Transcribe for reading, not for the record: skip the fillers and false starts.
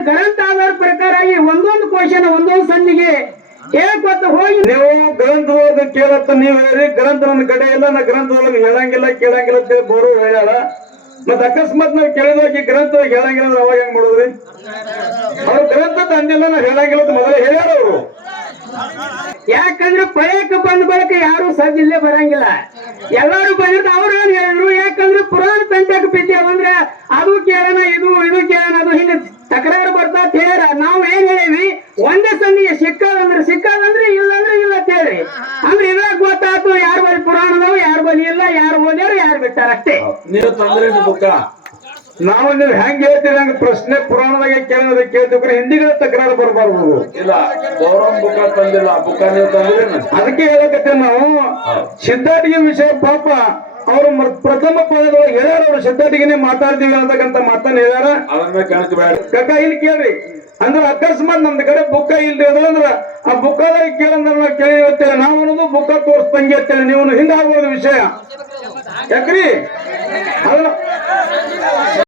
ಗ್ರಂಥ ಆಧಾರ ಪ್ರಕಾರ ಈ ಒಂದೊಂದು ಕ್ವಶನ್ ಒಂದೊಂದು ಸಂಧಿಗೆ ಹೇಳ್ಕೊತ ಹೋಗಿ ನೀವು ಗ್ರಂಥದೊಳಗೆ ಕೇಳತ್ತ ನೀವ್ ಹೇಳ್ರಿ ಗ್ರಂಥ ನನ್ನ ಕಡೆ ಇಲ್ಲ ನಾ ಗ್ರಂಥದೊಳಗೆ ಹೇಳಂಗಿಲ್ಲ ಕೇಳಂಗಿಲ್ಲ ಅಂತ ಹೇಳಿ ಬೋರು ಹೇಳ್ಯಾಳ ಮತ್ ಅಕಸ್ಮಾತ್ ನಾವು ಕೇಳಿದೋಗಿ ಗ್ರಂಥ ಹೇಳಂಗಿಲ್ಲ ಅಂದ್ರೆ ಅವಾಗ ಹೆಂಗ್ ಮಾಡೋದ್ರಿ ಅವ್ರು ಗ್ರಂಥ ತಂದಿಲ್ಲ ನಾ ಹೇಳಂಗಿಲ್ಲ ಅಂತ ಮೊದಲೇ ಹೇಳ್ಯಾರ ಅವರು ಯಾಕಂದ್ರೆ ಪಯಕ್ಕೆ ಬಂದ ಬಳಿಕ ಯಾರು ಸಜ್ಜಿಲ್ಲೇ ಬರಂಗಿಲ್ಲ ಎಲ್ಲಾರು ಬಂದಿರ್ತ ಅವ್ರು ಏನ್ ಹೇಳಿದ್ರು ಯಾಕಂದ್ರೆ ಪುರಾಣ ತಂಟಕ್ಕೆ ಬಿದ್ದೇವಂದ್ರೆ ಅದು ಕೇಳೋಣ ಇದು ಕೇಳೋಣ ಅದು ಹಿಂಗ ತಕರಾರು ಬರ್ತಾ ಹೇಳ್ಯಾರ ನಾವು ಏನ್ ಹೇಳಿವಿ ಒಂದೇ ಸಂದಿಗೆ ಸಿಕ್ಕಾದಂದ್ರೆ ಇಲ್ಲಂದ್ರೆ ಇಲ್ಲ ಅಂತ ಹೇಳ್ರಿ ಅಂದ್ರೆ ಇದ್ರಾಗ ಗೊತ್ತಾಯ್ತು ಯಾರು ಬಳಿ ಪುರಾಣದವು ಯಾರು ಬಳಿ ಇಲ್ಲ ಯಾರು ಓದ್ಯಾರು ಯಾರು ಬಿಟ್ಟಾರ ಅಷ್ಟೇ ನೀವು ತಂದ್ರಿ ಬುಕ್ಕ ನಾವು ನೀವು ಹೆಂಗ್ ಹೇಳ್ತೀರಿ ಹಂಗ ಪ್ರಶ್ನೆ ಪುರಾಣದಾಗ ಕೇಳೋದ ಕೇಳ್ತಿದ್ರೆ ಹಿಂದಿಗಳ ತಕರಾರು ಬರಬಾರ್ದು ಇಲ್ಲ ಗೌರವ ಬುಕ್ಕ ತಂದಿಲ್ಲ ಬುಕ್ಕ ನೀವು ತಂದ್ರಿ ಅದಕ್ಕೆ ಹೇಳಕತ್ತೇವೆ ನಾವು ಸಿದ್ಧಾಟಿಗೆ ವಿಷಯ ಪಾಪ ಅವರು ಪ್ರಥಮ ಪದದೊಳಗೆ ಹೇಳ್ಯಾರ ಅವ್ರು ಸಿದ್ಧಾಟಿಗೆ ಮಾತಾಡ್ತೀವಿ ಅಂತಕ್ಕಂತ ಮಾತನ್ನ ಹೇಳ್ಯಾರ ಅದನ್ನ ಕಾಣಿಸ್ಬೇಡ ಕಕ್ಕ ಇಲ್ಲಿ ಕೇಳ್ರಿ ಅಂದ್ರೆ ಅಕಸ್ಮಾತ್ ನಮ್ದು ಕಡೆ ಬುಕ್ಕ ಇಲ್ರಿ ಅದು ಅಂದ್ರ ಆ ಬುಕ್ಕದಾಗ ಕೇಳಂದ್ರ ನಾವು ಕೇಳಿರ್ತೇವೆ ನಾವು ಅನ್ನೋದು ಬುಕ್ಕ ತೋರಿಸ್ತಂಗೆ ಅಂತೇಳಿ ನೀವು ಹಿಂಗಾಗ್ಬೋದು ವಿಷಯ ಯಾಕ್ರಿ ಅದನ್ನ